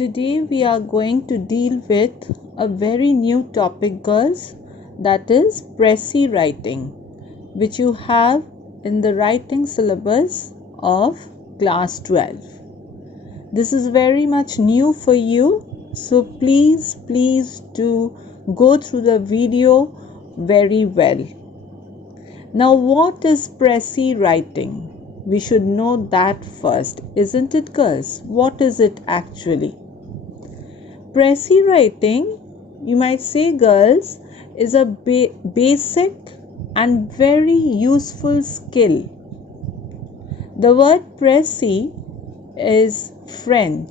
Today we are going to deal with a very new topic, girls, that is Précis writing, which you have in the writing syllabus of class 12. This is very much new for you, so please do go through the video very well. Now, what is Précis writing? We should know that first, isn't it, girls? What is it actually? Précis writing, you might say, girls, is a basic and very useful skill. The word précis is French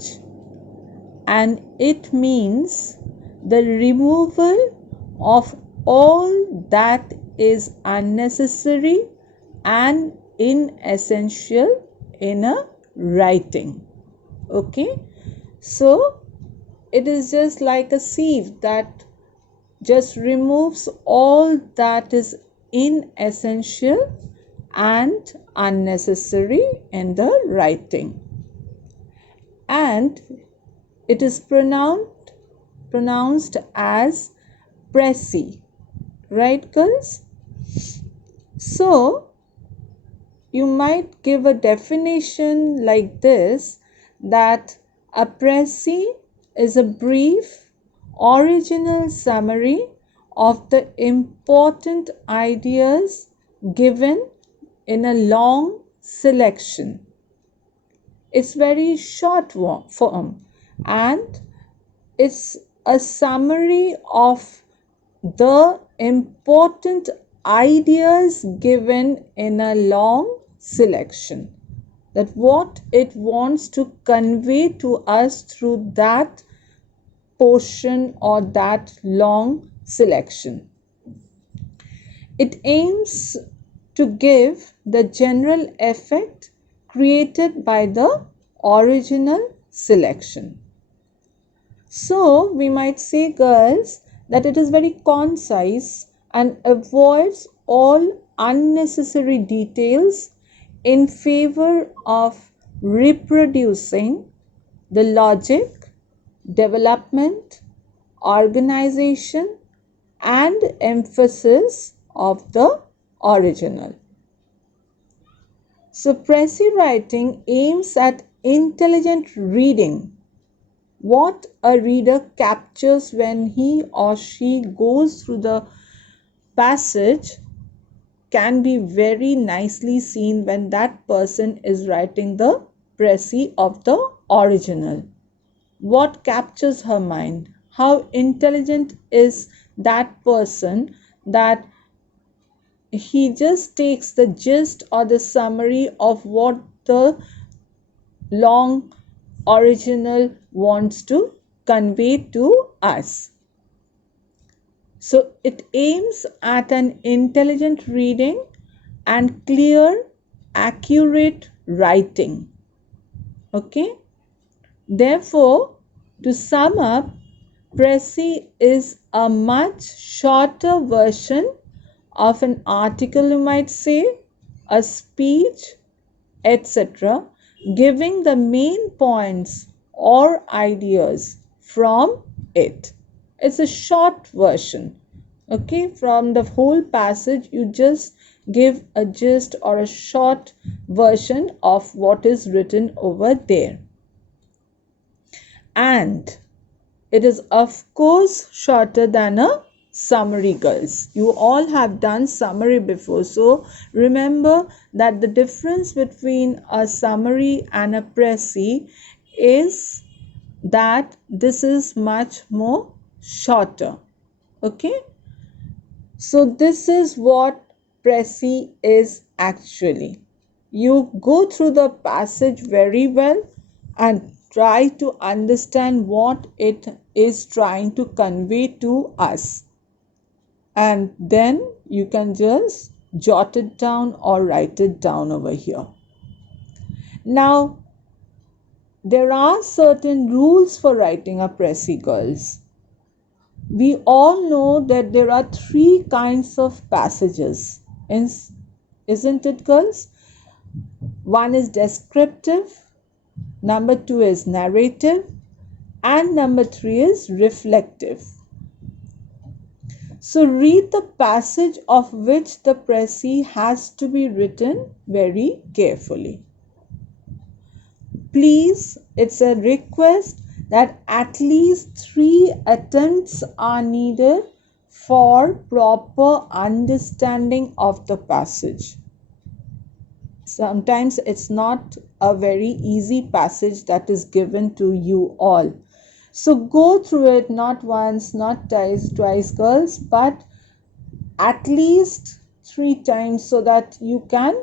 and it means the removal of all that is unnecessary and inessential in a writing. Okay, so it is just like a sieve that just removes all that is inessential and unnecessary in the writing, and it is pronounced as précis, right, girls? So you might give a definition like this, that a précis is a brief, original summary of the important ideas given in a long selection. It's very short form and it's a summary of the important ideas given in a long selection, that what it wants to convey to us through that portion or that long selection. It aims to give the general effect created by the original selection. So we might say, girls, that it is very concise and avoids all unnecessary details in favor of reproducing the logic, development, organization, and emphasis of the original. So Précis writing aims at intelligent reading. What a reader captures when he or she goes through the passage can be very nicely seen when that person is writing the précis of the original. What captures her mind? How intelligent is that person that he just takes the gist or the summary of what the long original wants to convey to us. So it aims at an intelligent reading and clear, accurate writing. Okay? Therefore, to sum up, Précis is a much shorter version of an article, you might say, a speech, etc., giving the main points or ideas from it. It's a short version. Okay, from the whole passage, you just give a gist or a short version of what is written over there. And it is, of course, shorter than a summary, girls. You all have done summary before, so remember that the difference between a summary and a précis is that this is much more shorter. Okay, so this is what précis is actually. You go through the passage very well and try to understand what it is trying to convey to us, and then you can just jot it down or write it down over here. Now, there are certain rules for writing a précis, girls. We all know that there are 3 kinds of passages, isn't it, girls? One is descriptive, number 2 is narrative, And number 3 is reflective. So read the passage of which the précis has to be written very carefully. Please, it's a request that at least 3 attempts are needed for proper understanding of the passage. Sometimes it's not a very easy passage that is given to you all. So go through it not once, not twice, girls, but at least 3 times so that you can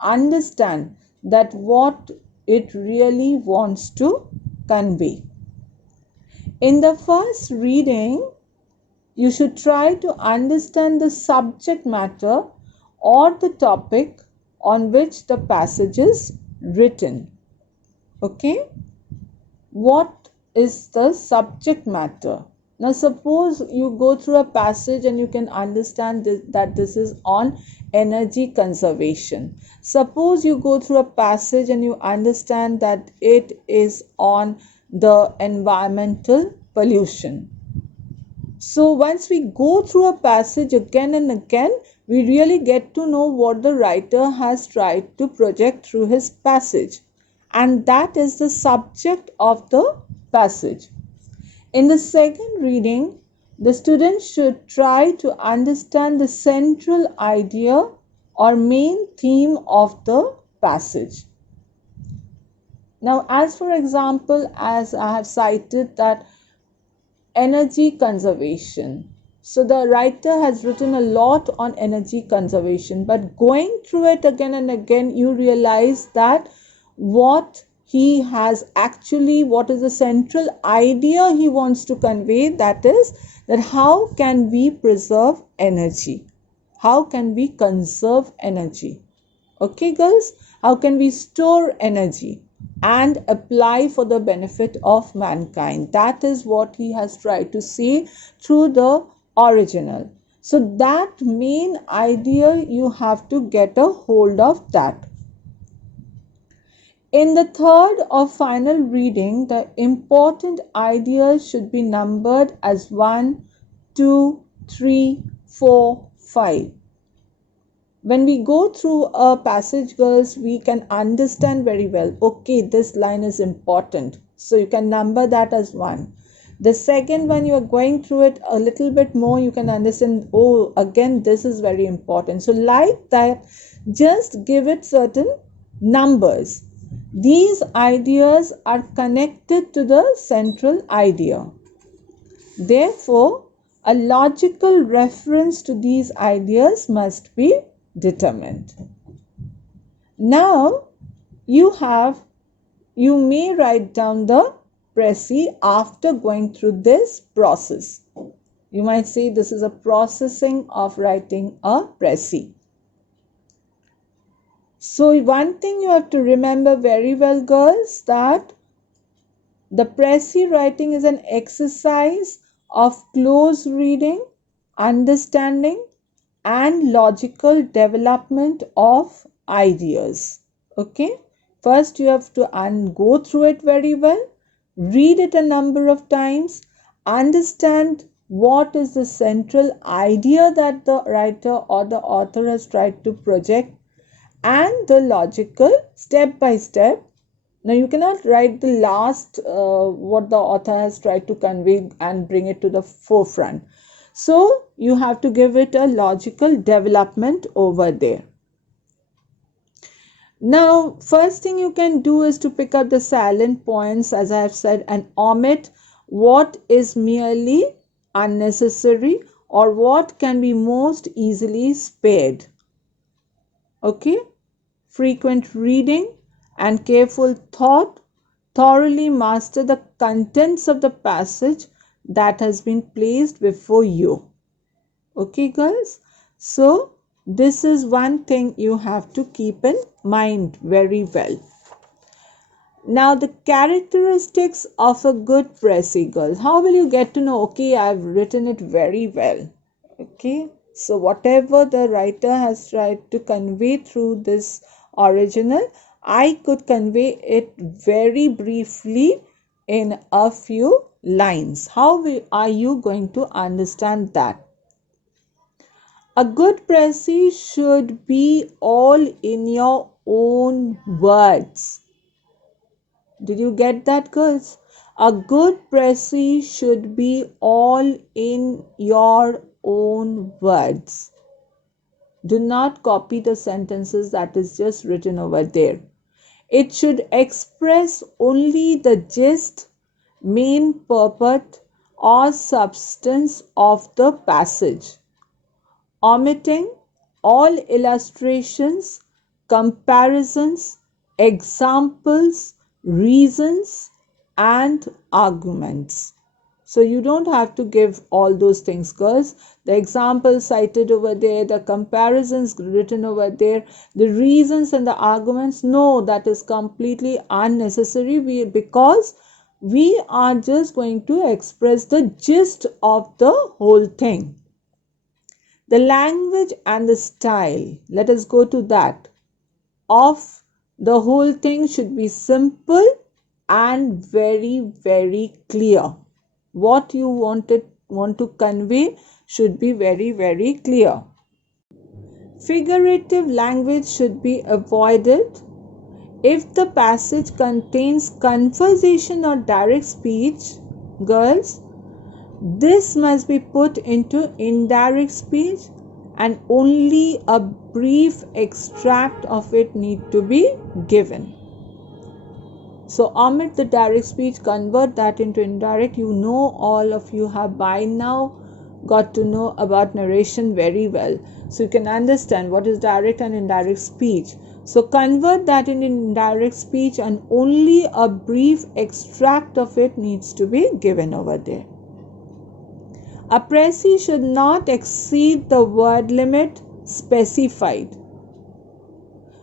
understand that what it really wants to convey. In the first reading, you should try to understand the subject matter or the topic on which the passage is written. Okay? What is the subject matter? Now suppose you go through a passage and you can understand that this is on energy conservation. Suppose you go through a passage and you understand that it is on the environmental pollution. So once we go through a passage again and again, we really get to know what the writer has tried to project through his passage. And that is the subject of the passage. In the second reading, the student should try to understand the central idea or main theme of the passage. Now, as for example, as I have cited that energy conservation. So the writer has written a lot on energy conservation, but going through it again and again, you realize that what he has actually, what is the central idea he wants to convey, that is that how can we preserve energy? How can we conserve energy? Okay, girls, how can we store energy and apply for the benefit of mankind? That is what he has tried to say through the original. So that main idea, you have to get a hold of that. In the third or final reading, the important ideas should be numbered as 1, 2, 3, 4, 5. When we go through a passage, girls, we can understand very well, okay, this line is important. So you can number that as 1. The second one, you are going through it a little bit more, you can understand, oh, again, this is very important. So like that, just give it certain numbers. These ideas are connected to the central idea. Therefore, a logical reference to these ideas must be determined. Now, you may write down the précis after going through this process. You might say this is a processing of writing a précis. So one thing you have to remember very well, girls, that the précis writing is an exercise of close reading, understanding, and logical development of ideas. Okay, first you have to go through it very well, read it a number of times, understand what is the central idea that the writer or the author has tried to project, and the logical step by step. Now you cannot write the last what the author has tried to convey and bring it to the forefront. So you have to give it a logical development over there. Now, first thing you can do is to pick up the salient points, as I have said, and omit what is merely unnecessary or what can be most easily spared. Okay? Frequent reading and careful thought thoroughly master the contents of the passage that has been placed before you. Okay, girls? So, this is one thing you have to keep in mind very well. Now, the characteristics of a good précis, girls. How will you get to know, okay, I've written it very well. Okay, so whatever the writer has tried to convey through this original, I could convey it very briefly in a few lines. How are you going to understand that? A good précis should be all in your own words. Did you get that, girls? A good précis should be all in your own words. Do not copy the sentences that is just written over there. It should express only the gist, main purport, or substance of the passage, omitting all illustrations, comparisons, examples, reasons, and arguments. So you don't have to give all those things, girls. The examples cited over there, the comparisons written over there, the reasons and the arguments, no, that is completely unnecessary because we are just going to express the gist of the whole thing. The language and the style, let us go to that, of the whole thing should be simple and very, very clear. What you want to convey should be very, very clear. Figurative language should be avoided. If the passage contains conversation or direct speech, girls, this must be put into indirect speech and only a brief extract of it need to be given. So omit the direct speech, convert that into indirect. You know, all of you have by now got to know about narration very well. So you can understand what is direct and indirect speech. So convert that into indirect speech and only a brief extract of it needs to be given over there. A précis should not exceed the word limit specified.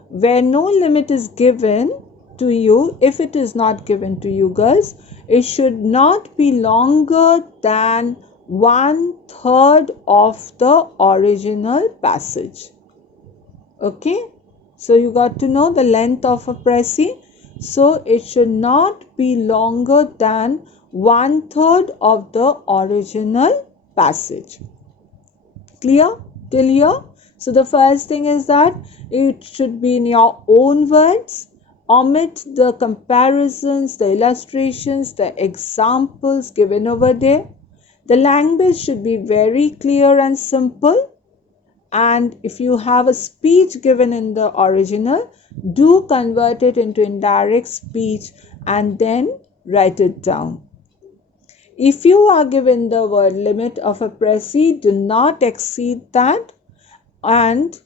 Where no limit is given to you, if it is not given to you, girls, it should not be longer than 1/3 of the original passage. Okay, so you got to know the length of a précis. So it should not be longer than 1/3 of the original passage. Clear till here? So the first thing is that it should be in your own words. Omit the comparisons, the illustrations, the examples given over there. The language should be very clear and simple. And if you have a speech given in the original, do convert it into indirect speech and then write it down. If you are given the word limit of a précis, do not exceed that. And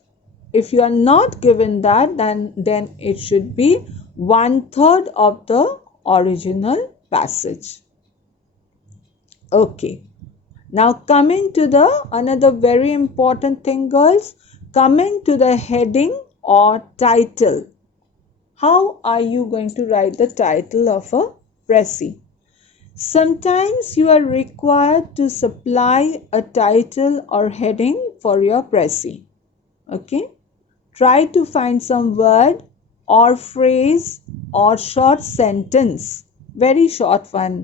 if you are not given that, then it should be 1/3 of the original passage. Okay. Now coming to the another very important thing, girls, coming to the heading or title. How are you going to write the title of a précis? Sometimes you are required to supply a title or heading for your précis. Okay? Try to find some word or phrase or short sentence, very short one,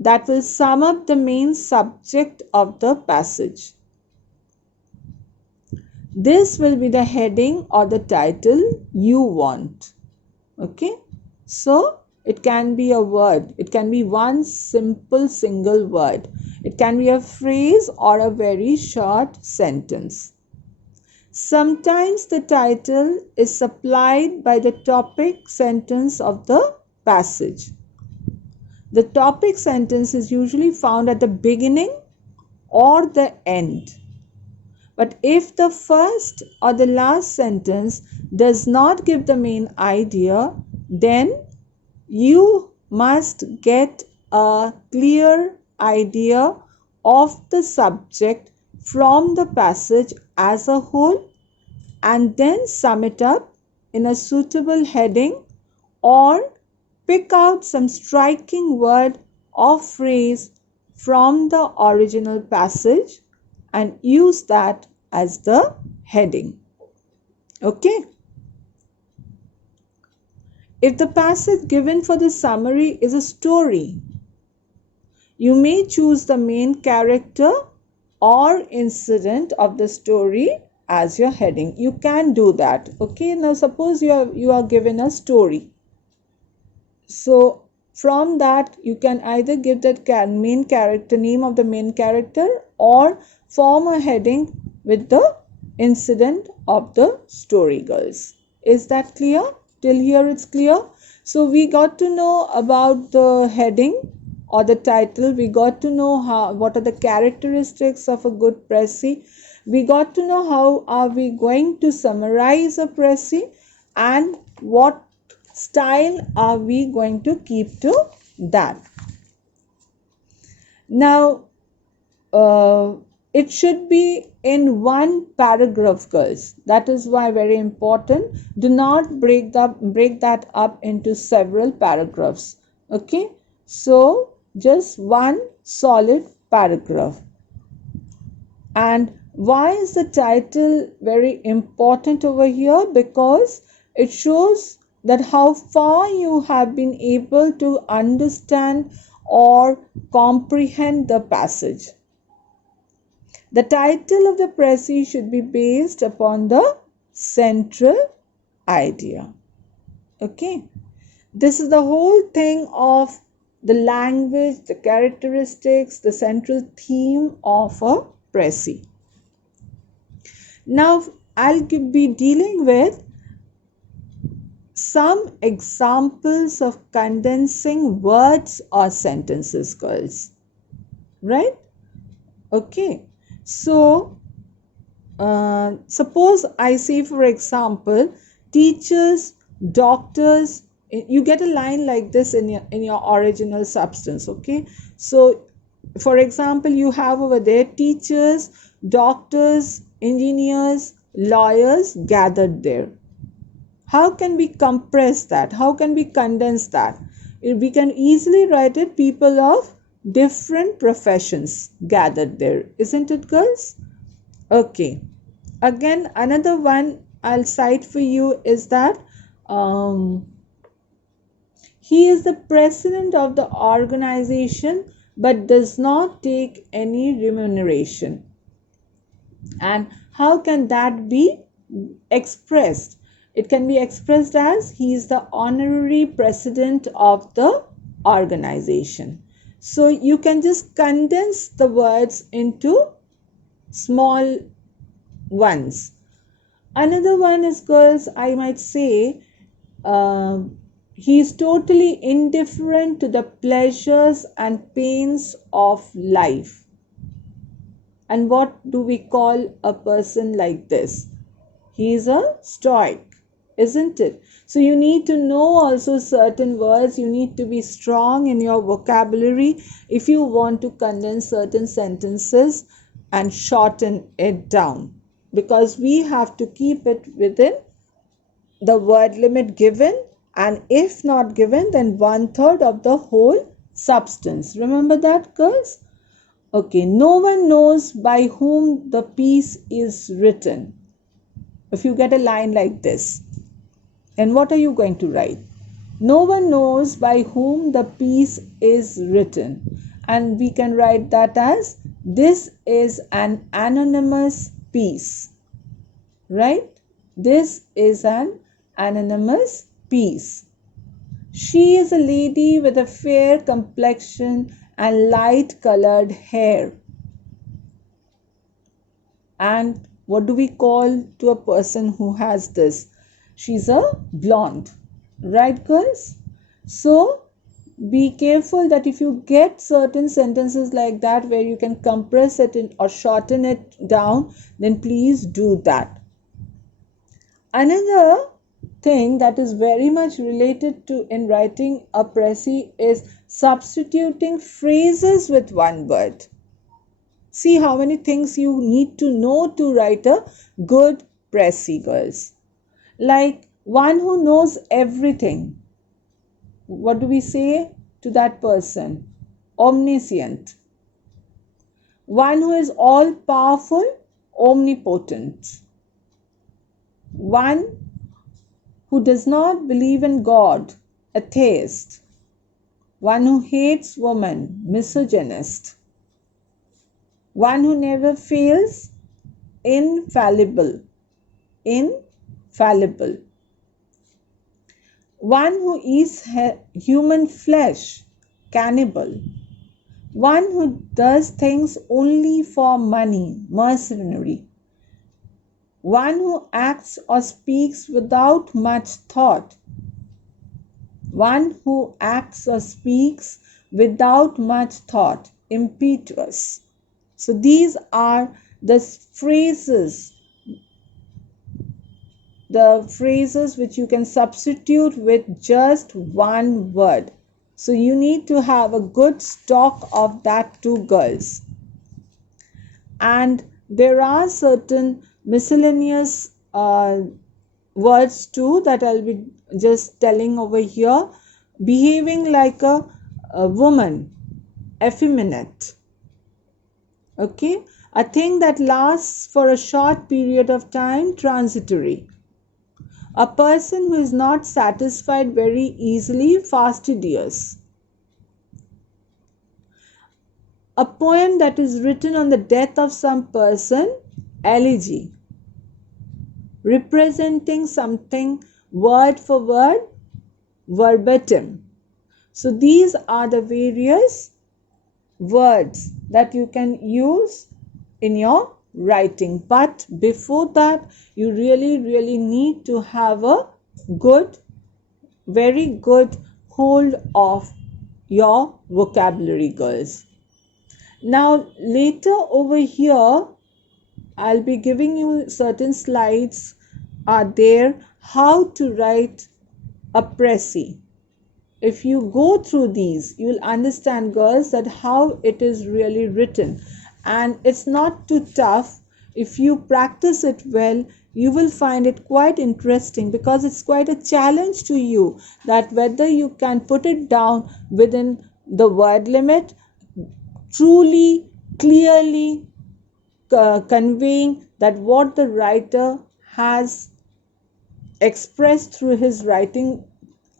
that will sum up the main subject of the passage. This will be the heading or the title you want. Okay? So it can be a word. It can be one simple single word. It can be a phrase or a very short sentence. Sometimes the title is supplied by the topic sentence of the passage. The topic sentence is usually found at the beginning or the end. But if the first or the last sentence does not give the main idea, then you must get a clear idea of the subject from the passage as a whole and then sum it up in a suitable heading or pick out some striking word or phrase from the original passage and use that as the heading. Okay. If the passage given for the summary is a story, you may choose the main character or incident of the story as your heading. You can do that. Okay, now suppose you are given a story. So from that you can either give that main character, name of the main character, or form a heading with the incident of the story, girls. Is that clear? Till here it's clear. So we got to know about the heading or the title. We got to know what are the characteristics of a good précis. We got to know how are we going to summarize a précis, and what style are we going to keep to that. Now it should be in one paragraph, girls. That is why very important. Do not break that up into several paragraphs. Okay, so just one solid paragraph. And why is the title very important over here? Because it shows that how far you have been able to understand or comprehend the passage. The title of the précis should be based upon the central idea. Okay, this is the whole thing of the language, the characteristics, the central theme of a précis. Now I'll be dealing with some examples of condensing words or sentences, girls. Right? Okay. So suppose I say, for example, teachers, doctors. You get a line like this in your original substance. Okay. So for example, you have over there teachers, doctors, engineers, lawyers gathered there. How can we compress that? How can we condense that? We can easily write it, people of different professions gathered there. Isn't it, girls? Okay. Again, another one I'll cite for you is that he is the president of the organization but does not take any remuneration. And how can that be expressed? It can be expressed as he is the honorary president of the organization. So you can just condense the words into small ones. Another one is, girls, I might say he is totally indifferent to the pleasures and pains of life. And what do we call a person like this? He is a stoic, isn't it? So you need to know also certain words. You need to be strong in your vocabulary if you want to condense certain sentences and shorten it down, because we have to keep it within the word limit given, and if not given, then 1/3 of the whole substance. Remember that, girls? Okay, no one knows by whom the piece is written. If you get a line like this, and what are you going to write? No one knows by whom the piece is written. And we can write that as, this is an anonymous piece. Right? This is an anonymous piece. She is a lady with a fair complexion and light colored hair. And what do we call to a person who has this? She's a blonde. Right, girls? So be careful that if you get certain sentences like that where you can compress it or shorten it down, then please do that. Another thing that is very much related to in writing a précis is substituting phrases with one word. See how many things you need to know to write a good précis, girls. Like one who knows everything. What do we say to that person? Omniscient. One who is all powerful, omnipotent. One who does not believe in God, atheist. One who hates women, misogynist. One who never fails, infallible. Infallible. One who eats human flesh, cannibal. One who does things only for money, mercenary. One who acts or speaks without much thought. One who acts or speaks without much thought, impetuous. So these are the phrases which you can substitute with just one word. So you need to have a good stock of that too, girls. And there are certain miscellaneous words too that I'll be just telling over here. Behaving like a woman, effeminate. Okay, a thing that lasts for a short period of time, transitory. A person who is not satisfied very easily, fastidious. A poem that is written on the death of some person, elegy. Representing something word for word, verbatim. So these are the various words that you can use in your writing. But before that, you really need to have a very good hold of your vocabulary, girls. Now later over here, I'll be giving you certain slides are there how to write a précis. If you go through these, you will understand, girls, that how it is really written, and it's not too tough. If you practice it well, you will find it quite interesting, because it's quite a challenge to you that whether you can put it down within the word limit, truly, clearly conveying that what the writer has expressed through his writing,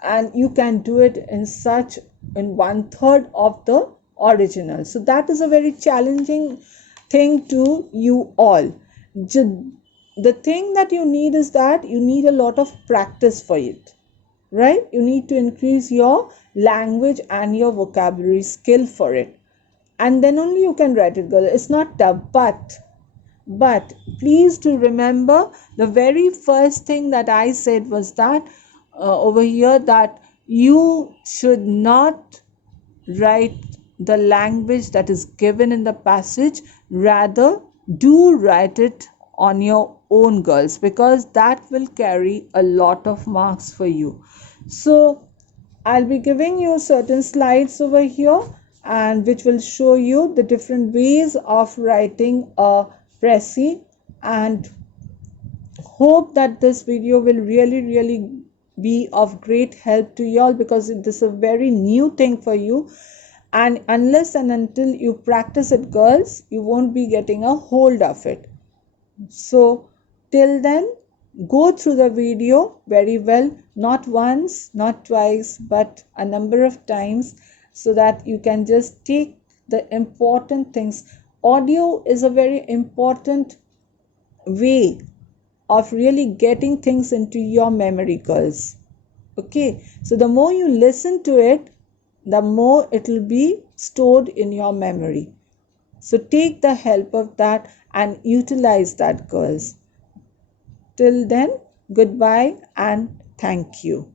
and you can do it in 1/3 of the original. So that is a very challenging thing to you all. The thing that you need is that you need a lot of practice for it, right? You need to increase your language and your vocabulary skill for it, and then only you can write it, girl. It's not tough, but please to remember, the very first thing that I said was that over here, that you should not write the language that is given in the passage. Rather, do write it on your own, girls, because that will carry a lot of marks for you. So I'll be giving you certain slides over here, and which will show you the different ways of writing a précis, and hope that this video will really be of great help to you all, because this is a very new thing for you, and unless and until you practice it, girls, you won't be getting a hold of it. So till then, go through the video very well, not once, not twice, but a number of times, so that you can just take the important things. Audio is a very important way of really getting things into your memory, girls. Okay, so the more you listen to it, the more it will be stored in your memory. So take the help of that and utilize that, girls. Till then, goodbye and thank you.